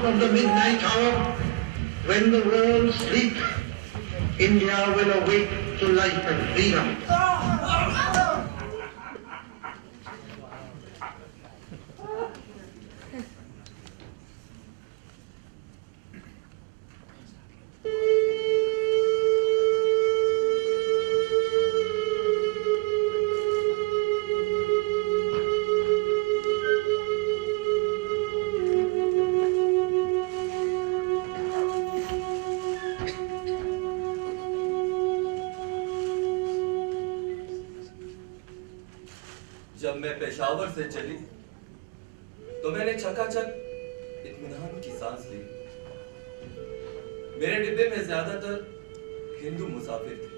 Of the midnight hour, when the world sleeps, India will awake to life and freedom. जब मैं पेशावर से चली तो मैंने चकाचक इत्मीनान की सांस ली। मेरे डिब्बे में ज्यादातर हिंदू मुसाफिर थे।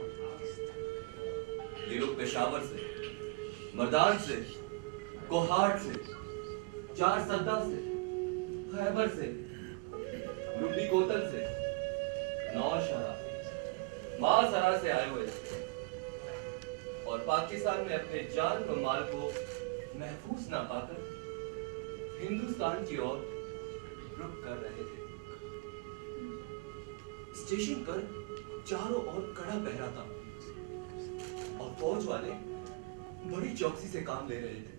ये लोग पेशावर से, मर्दान से, कोहाट से, चार सद्दा से, खैबर से, लुंडी कोतल से, नौशहरा, मासरा से आए हुए थे और पाकिस्तान में अपने जान व माल को महफूज ना पाकर हिंदुस्तान की ओर रुख कर रहे थे। स्टेशन पर चारों ओर कड़ा पहरा था और फौज वाले बड़ी चौकसी से काम ले रहे थे।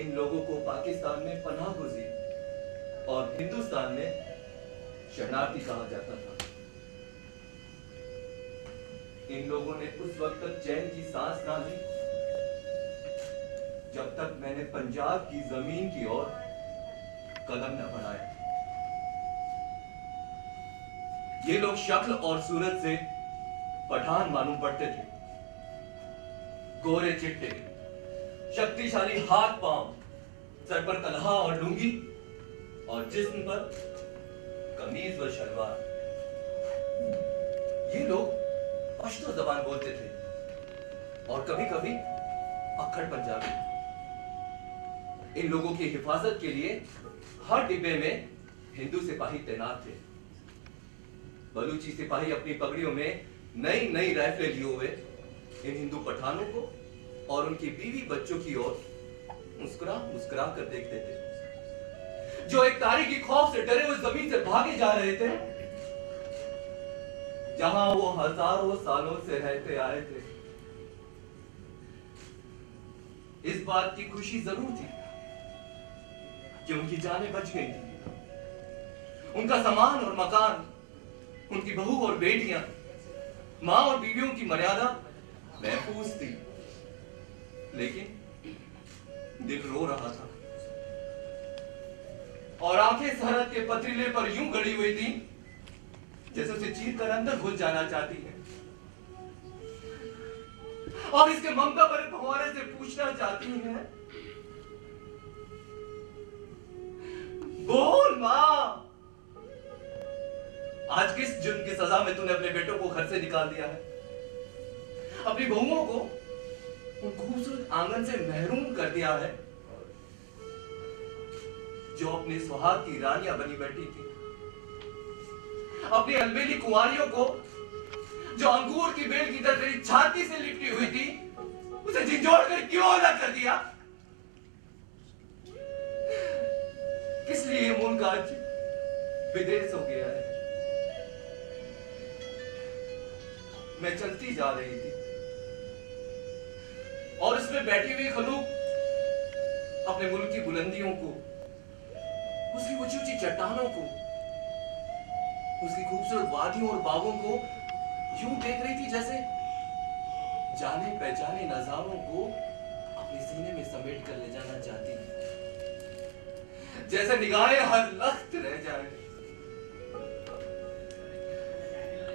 इन लोगों को पाकिस्तान में पनाह गुज़ीर और हिंदुस्तान में शरणार्थी कहा जाता था। इन लोगों ने उस वक्त तक चैन की सांस ना ली जब तक मैंने पंजाब की जमीन की ओर कदम न बढ़ाया। ये लोग शक्ल और सूरत से पठान मालूम पड़ते थे। गोरे चिट्टे, शक्तिशाली हाथ पांव, सर पर कलहा और लुंगी और जिस्म पर कमीज व शलवार। ये लोग पश्तो जबान बोलते थे और कभी कभी अक्खड़ पंजाबी। इन लोगों की हिफाजत के लिए हर डिब्बे में हिंदू सिपाही तैनात थे। बलूची सिपाही अपनी पगड़ियों में नई नई राइफलें लिए हुए इन हिंदू पठानों को और उनकी बीवी बच्चों की ओर मुस्कुरा मुस्कुरा कर देखते थे, जो एक तारीखी खौफ से डरे हुए जमीन से भागे जा रहे थे जहां वो हजारों सालों से रहते आए थे। इस बात की खुशी जरूर थी कि उनकी जानें बच गई थी। उनका सामान और मकान, उनकी बहू और बेटियां, मां और बीवियों की मर्यादा महफूज थी। लेकिन दिल रो रहा था और आंखें सरहद के पथरीले पर यूं गड़ी हुई थी जैसे उसे चीर कर अंदर घुस जाना चाहती है और इसके ममता पर फव्वारे से पूछना चाहती है, बोल मां, आज किस जुर्म की सजा में तूने अपने बेटों को घर से निकाल दिया है, अपनी बहुओं को उन खूबसूरत आंगन से महरूम कर दिया है जो अपने सुहाग की रानियां बनी बैठी थी, अपनी अलबेली कुंवारियों को जो अंगूर की बेल की तरह तेरी छाती से लिपटी हुई थी उसे झिंझोड़ कर क्यों अलग कर दिया? किस लिए मुल्क आज विदेश हो गया है? मैं चलती जा रही थी और उसमें बैठी हुई खलूक अपने मुल्क की बुलंदियों को, उसकी ऊंची ऊंची चट्टानों को, उसकी खूबसूरत वादियों और बागों को यूं देख रही थी जैसे जाने पहचाने नजारों को अपने सीने में समेट कर ले जाना चाहती है, जैसे निगाहें हर लख्त रह जाए।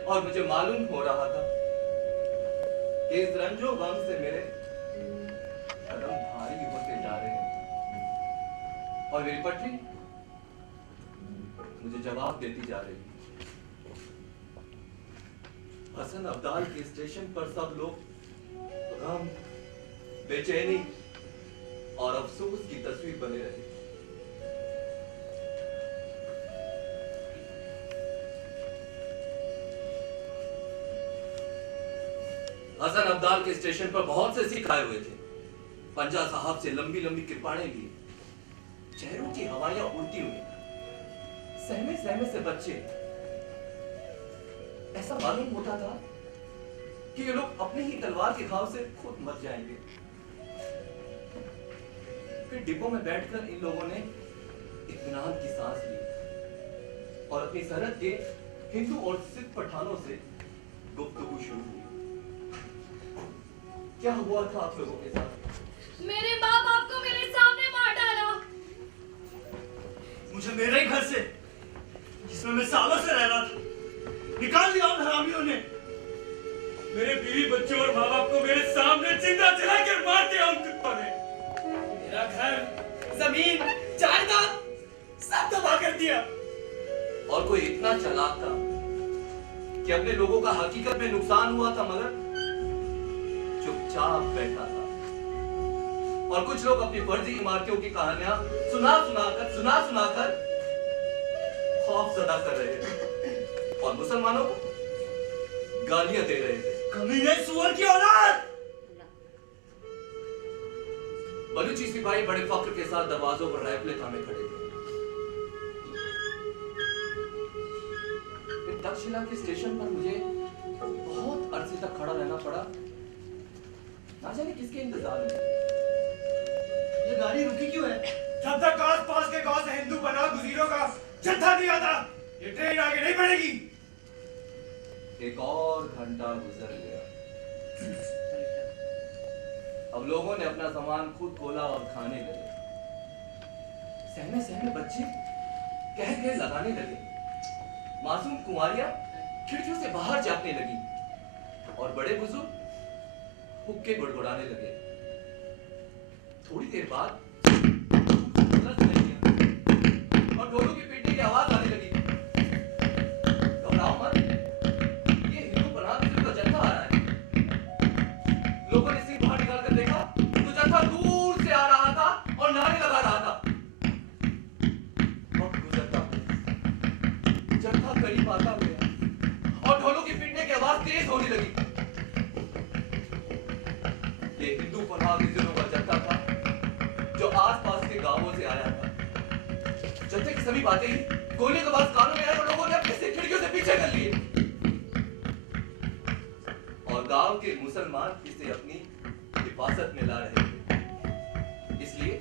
और मुझे मालूम हो रहा था कि इस रंजो गम से मेरे कदम भारी होते जा रहे हैं और मेरी पटरी मुझे जवाब देती जा रही है। हसन अब्दाल के स्टेशन पर सब लोग गम, बेचैनी और अफसोस की तस्वीर बने रहे। हसन अब्दाल के स्टेशन पर बहुत से सिख आए हुए थे, पंजा साहब से लंबी लंबी कृपाणें लिए, चेहरों की हवाइयां उड़ती हुई, सहमे सहमे से बच्चे। ऐसा मालूम होता था कि ये लोग अपने ही तलवार के घाव से खुद मर जाएंगे। फिर डिब्बों में बैठकर इन लोगों ने इत्मीनान की सांस ली और अपनी सरहद के हिंदू और सिख पठानों से गुफ्तगू शुरू हुई। क्या हुआ था आप लोगों के साथ? मेरे बाप आपको मेरे सामने मार डाला। मुझे मेरे ही घर से, जिसमें मैं सालों से रह रहा था, निकाल दिया उन हरामियों ने। मेरे बीवी बच्चों और माँ बाप को मेरे सामने जिंदा जला कर मार दिया उन कुत्तों ने। मेरा घर, जमीन, जायदाद सब तबाह कर दिया। और कोई इतना चालाक था कि अपने लोगों का हकीकत में नुकसान हुआ था मगर चुपचाप बैठा था। और कुछ लोग अपनी फर्जी इमारतों की कहानियां सुना सुनाकर खौफजदा कर रहे थे और मुसलमानों को गालियां दे रहे थे। कमीने सुअर की औलाद! बलूची सिपाही बड़े फख्र के साथ दरवाजों पर राइफलें थामे खड़े थे। तक्षशिला के स्टेशन पर मुझे बहुत अरसे तक खड़ा रहना पड़ा, ना जाने किसके इंतजार में। ये गाड़ी रुकी क्यों है? जब तक आस पास के गांव से हिंदू पनाह गुज़ीरों का जत्था नहीं आता, ये ट्रेन आगे नहीं बढ़ेगी। एक और घंटा गुजर गया। अब लोगों ने अपना सामान खुद खोला और खाने लगे। सहमे सहमे बच्चे कह लगाने लगे, मासूम कुंवारियां खिड़कियों से बाहर झांकने लगी और बड़े बुजुर्ग हुक्के गुड़गुड़ाने लगे। थोड़ी देर बाद और ढोलों की पीटने की आवाज आने लगी। घबराओ मत, ये हिंदू पनाह का जत्था आ रहा है। लोगों ने सिर बाहर निकालकर देखा तो जत्था दूर से आ रहा था और नारे लगा रहा था। वक्त गुजरता जत्था करीब आता गया और ढोलों की पीटने की आवाज तेज होने लगी। ये हिंदू पनाह गुज़ीरों का जत्था था जो आसपास के गांवों से आया था। जत्थे की सभी बातें ही गोली के बाद कानों में आए और लोगों ने अपनी खिड़कियों से पीछे कर लिए और गांव के मुसलमान इसे अपनी हिफाजत में ला रहे थे। इसलिए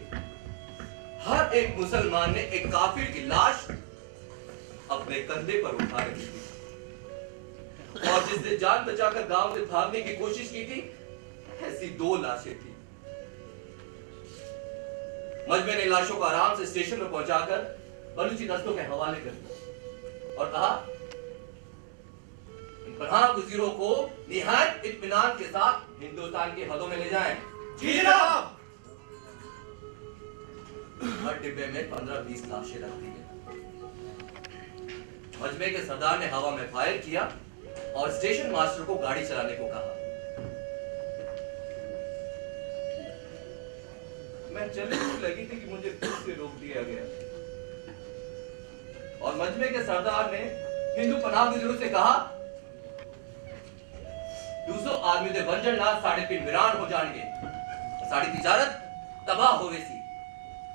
हर एक मुसलमान ने एक काफिर की लाश अपने कंधे पर उठा रखी थी और जिसने जान बचाकर गांव से भागने की कोशिश की थी, ऐसी 2 लाशें थी। मजमे ने लाशों को आराम से स्टेशन में पहुंचाकर बलूची दस्तों के हवाले कर दिया और कहा, इन पनाह गुज़ीरों को निहायत इत्मीनान के साथ हिंदुस्तान की हदों में ले जाएं। जी जनाब। हर डिब्बे में 15-20 लाशें रख दी गई। मजमे के सरदार ने हवा में फायर किया और स्टेशन मास्टर को गाड़ी चलाने को कहा। मैं चलने को लगी थी कि मुझे खुद से रोक दिया गया और मजमे के सरदार ने हिंदू पनाह गुज़ीरों से कहा, 200 आदमी दे वंजन नाथ साढ़े पिन वीरान हो जाएंगे, साड़ी तिजारत तबाह होवेसी।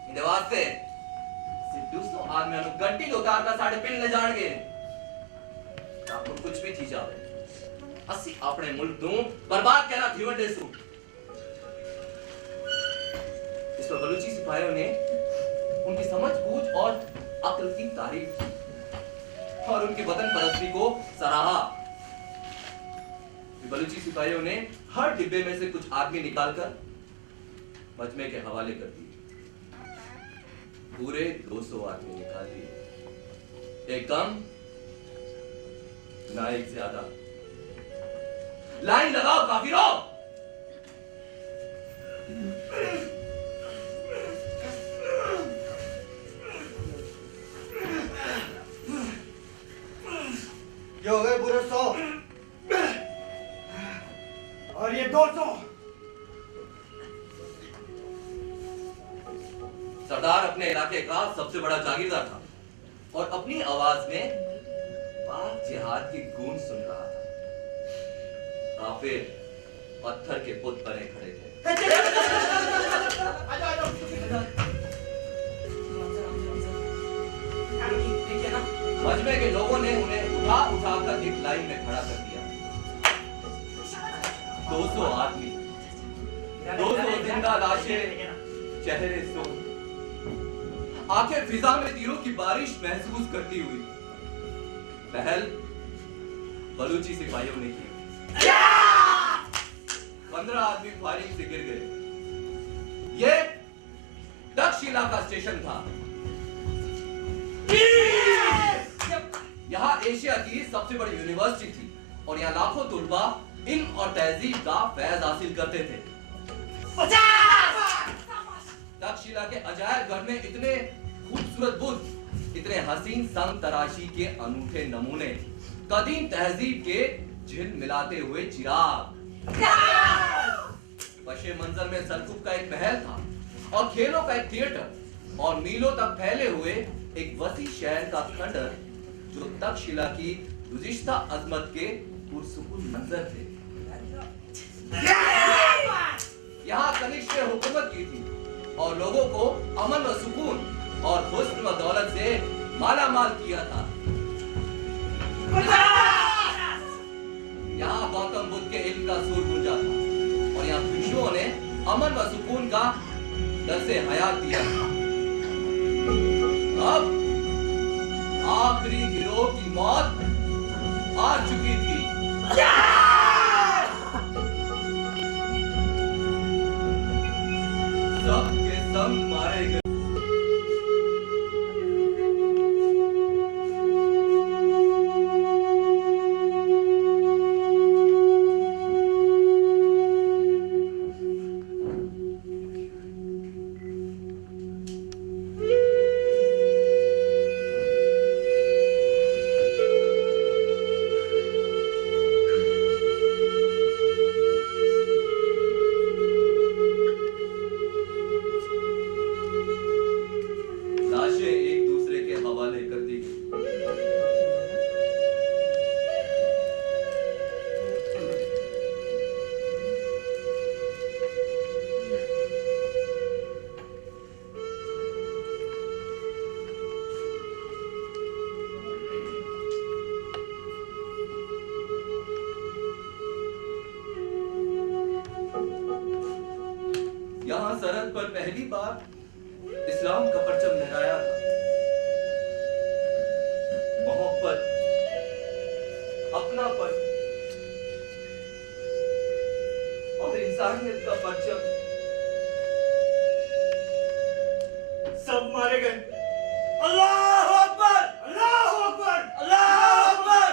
इंदे वास्ते सिर्फ 200 आदमी अनु गड्डी उतारकर साढ़े पिन ले जाएंगे। आप कुछ भी थी जावे। असि अपने मुल्क नू बर्बाद कहना थीवंडे सू। इस पर बलूची सिपाहियों ने उनकी समझबूझ और अक्ल की तारीफ की और उनकी वतन परस्ती को सराहा। बलूची सिपाहियों ने हर डिब्बे में से कुछ आदमी निकालकर मजमे के हवाले कर दिए। पूरे 200 आदमी निकाल दिए, एक कम ना एक ज्यादा। लाइन लगाओ काफिरों। ये हो गए पूरे 100 और ये 200। सरदार अपने इलाके का सबसे बड़ा जागीरदार था और अपनी आवाज में पाक जिहाद की गूंज सुन रहा था। काफिर पत्थर के पुत बने खड़े थे। मजमे के लोगों ने उन्हें उठा कर एक लाइन में खड़ा कर दिया। 200 आदमी, 200 जिंदा लाशें, चेहरे सुन, आंखें फिजा में तीरों की बारिश महसूस करती हुई पहल बलूची सिपाहियों ने की। 15 आदमी फायरिंग से गिर गए। ये तक्षशिला का स्टेशन था। यहाँ एशिया की सबसे बड़ी यूनिवर्सिटी थी और यहाँ लाखों तुलबा इल्म और तहजीब का फैज हासिल करते थे। तक्षशिला के अजायब घर में इतने खूबसूरत बुत, इतने हसीन संग तराशी के अनूठे नमूने, कदीम तहजीब के झिल मिलाते हुए चिराग, पशे मंजर में सरकुब का एक महल था और खेलों का एक थिएटर और मीलों तक फैले हुए एक वसी शहर का खंडर जो तक्षशिला की गुज़िश्ता अजमत के पुरसुकून मंजर थे। यहाँ कनिष्क ने हुकूमत की थी और लोगों को अमन व सुकून और हुस्न व दौलत से माला माल किया था। यहाँ गौतम बुद्ध के इल्म का सूर गूंजा था और यहाँ भिक्षुओं ने अमन व सुकून का दर्से हयात दिया था। अब आखिरी गिरोह की मौत आ चुकी थी। सब के सब मारे गए। यहाँ सरहद पर पहली बार इस्लाम का परचम लहराया था। मोहब्बत, अपनापन और इंसानियत का परचम सब मारे गए। अल्लाह अकबर, अल्लाह अकबर, अल्लाह अकबर,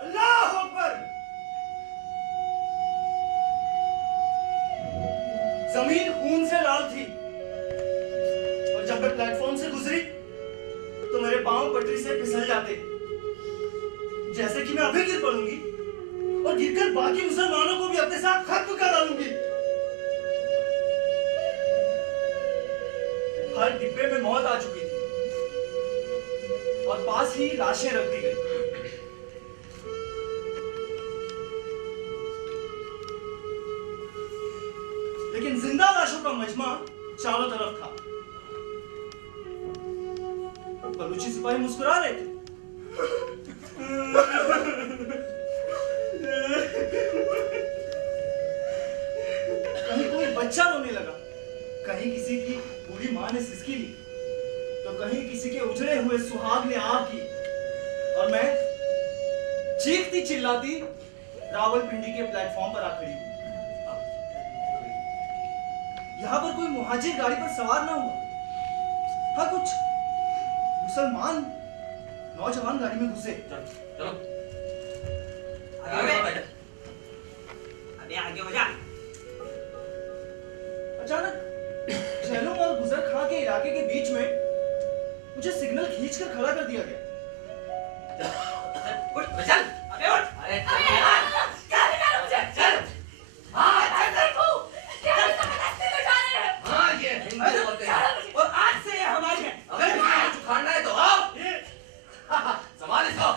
अल्लाह अकबर। जमीन खून से लाल थी और जब मैं प्लेटफॉर्म से गुजरी तो मेरे पांव पटरी से फिसल जाते, जैसे कि मैं अभी गिर पड़ूंगी और गिरकर बाकी मुसलमानों को भी अपने साथ खत्म कर डालूंगी। हर डिब्बे में मौत आ चुकी थी और पास ही लाशें रख दी गई। लेकिन जिंदा लाशों का मजमा चारों तरफ था। बलूची सिपाही मुस्कुरा रहे थे। बच्चा रोने लगा। कहीं किसी की बूढ़ी माँ ने सिसकी ली, तो कहीं किसी के उजड़े हुए सुहाग ने आग की, और मैं चीखती चिल्लाती रावलपिंडी के प्लेटफॉर्म पर आ खड़ी हुई। यहाँ पर कोई मुहाजिर गाड़ी पर सवार ना हुआ। हाँ, कुछ मुसलमान नौजवान गाड़ी में घुसे। चलो अबे आगे हो जा। अचानक झेलम और गुजर खां के इलाके के बीच में मुझे सिग्नल खींचकर खड़ा कर दिया गया। उठ चल, अबे उठ। अरे चल यार, क्या निकालो मुझे? चल। हाँ, चल देखो, क्या जबरदस्ती ले जा रहे हैं? हाँ, ये हिंदू औरतें हैं। और आज से ये हमारी है। अगर कुछ उखाड़ना है तो आओ। संभाल इसको।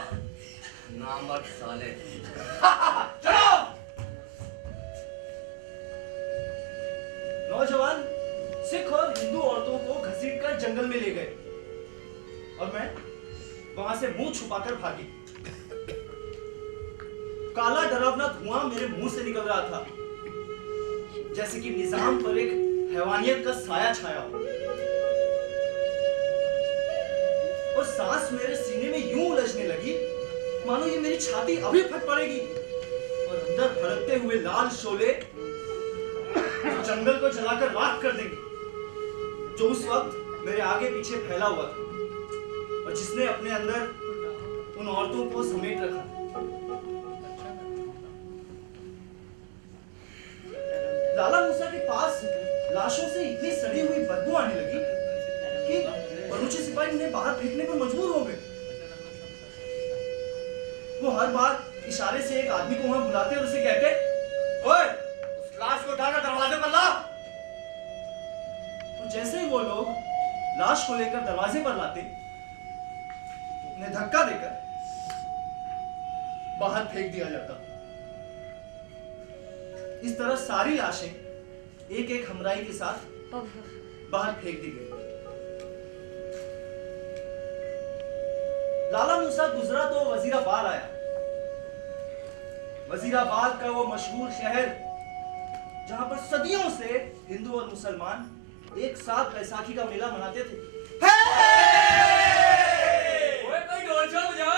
नामर्द साले। चलो। नौजवान सिख और हिंदू औरतों को घसीटकर जंगल में ले गए, और मैं वहां से मुंह छुपाकर भागी। काला डरावना धुआं मेरे मुंह से निकल रहा था, जैसे कि निजाम पर एक हैवानियत का साया छाया हो, और सांस मेरे सीने में यूं उलझने लगी मानो ये मेरी छाती अभी फट पड़ेगी, और अंदर भड़कते हुए लाल शोले जो जंगल को जलाकर राख कर देंगे, जो उस वक्त मेरे आगे पीछे फैला हुआ था, और जिसने अपने अंदर उन औरतों को समेट रखा। लाला मूसा के पास लाशों से इतनी सड़ी हुई बदबू आने लगी कि बलूची सिपाही उन्हें बाहर फेंकने पर मजबूर हो गए। वो हर बार इशारे से एक आदमी को वहां बुलाते और उसे कहते, ओए, उस लाश को उठाकर दरवाजे पर ला। तो जैसे ही वो लोग लाश को लेकर दरवाजे पर लाते, उन्हें धक्का देकर बाहर फेंक दिया जाता। इस तरह सारी लाशें एक एक हमराई के साथ बाहर फेंक दी गई। लाला मूसा गुजरा तो वजीराबाद आया। वजीराबाद का वो मशहूर शहर जहां पर सदियों से हिंदू और मुसलमान एक साथ बैसाखी का मेला मनाते थे। ओए कोई ढोल छाप बजाओ।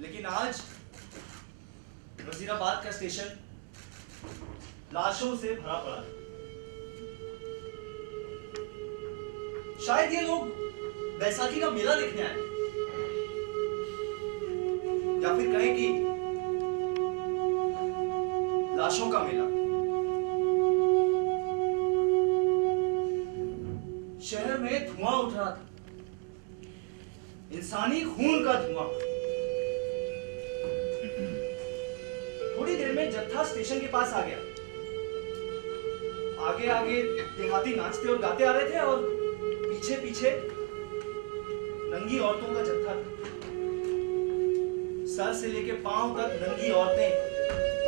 लेकिन आज वजीराबाद का स्टेशन लाशों से भरा पड़ा है। शायद ये लोग बैसाखी का मेला देखने आए, या फिर कहें कि लाशों का मेला। शहर में धुआं उठ रहा था, इंसानी खून का धुआं। थोड़ी देर में जत्था स्टेशन के पास आ गया। आगे आगे देहाती नाचते और गाते आ रहे थे, और पीछे पीछे नंगी औरतों का जत्था था। सर से लेके पांव तक नंगी औरतें,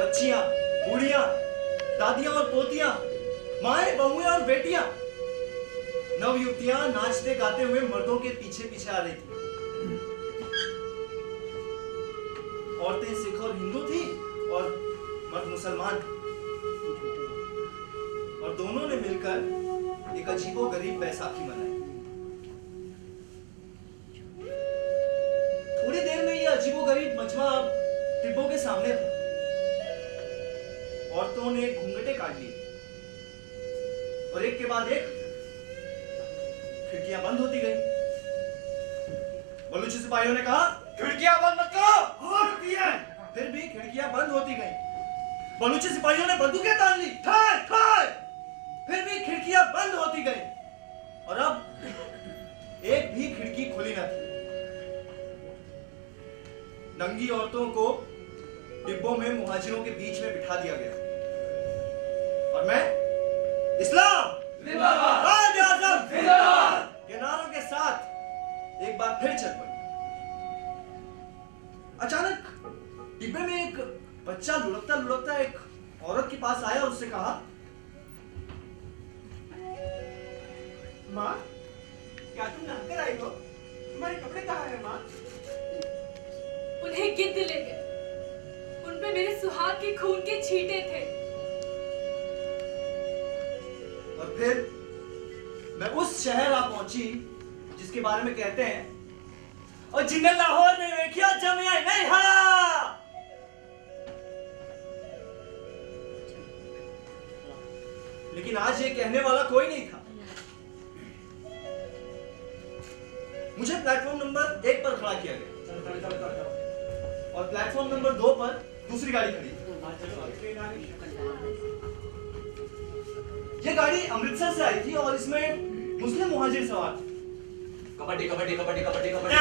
बच्चियां, बूढ़ियां, दादियां और पोतियां, माएं, बहुएं और बेटियां, नवयुवतियां नाचते गाते हुए मर्दों के पीछे पीछे आ रही थी। औरतें सिख और हिंदू थी, और मर्द मुसलमान, और दोनों ने मिलकर एक अजीबोगरीब बैसाखी मनाई। थोड़ी देर में यह अजीबोगरीब मजमा टिब्बों के सामने था। औरतों ने घूंघटे काट लिए, और एक के बाद एक खिड़कियां बंद होती गई। बलूची सिपाहियों ने कहा, खिड़कियां बंद मत करो। और फिर भी खिड़कियां बंद होती गई। बलूची सिपाहियों ने बंदूकें तान ली, ठाए ठाए। फिर भी खिड़कियां बंद होती गई, और अब एक भी खिड़की खुली न थी। नंगी औरतों को डिब्बों में मुहाजिरों के बीच में बिठा दिया गया, और मैं इस्लाम जिंदाबाद के नारों के साथ एक बार फिर चल पड़ी। अचानक डिब्बे में एक बच्चा लुढ़कता लुढ़कता एक औरत के पास आया और उससे कहा, माँ, क्या तुम नहाकर आई हो? तुम्हारे कपड़े कहाँ हैं माँ? उन्हें गिद्ध ले गए। उन पे मेरे सुहाग के खून के छींटे थे। और फिर मैं उस शहर आ पहुंची जिसके बारे में कहते हैं, और जिन्हें लाहौर में देखिया जमिया नहीं हा। लेकिन आज ये कहने वाला कोई नहीं था। मुझे प्लेटफॉर्म नंबर 1 पर खड़ा किया गया और प्लेटफॉर्म नंबर 2 पर दूसरी गाड़ी खड़ी। ये गाड़ी अमृतसर से आई थी और इसमें मुस्लिम मुहाजिर सवार थे। कबड्डी कबड्डी कबड्डी कबड्डी कबड्डी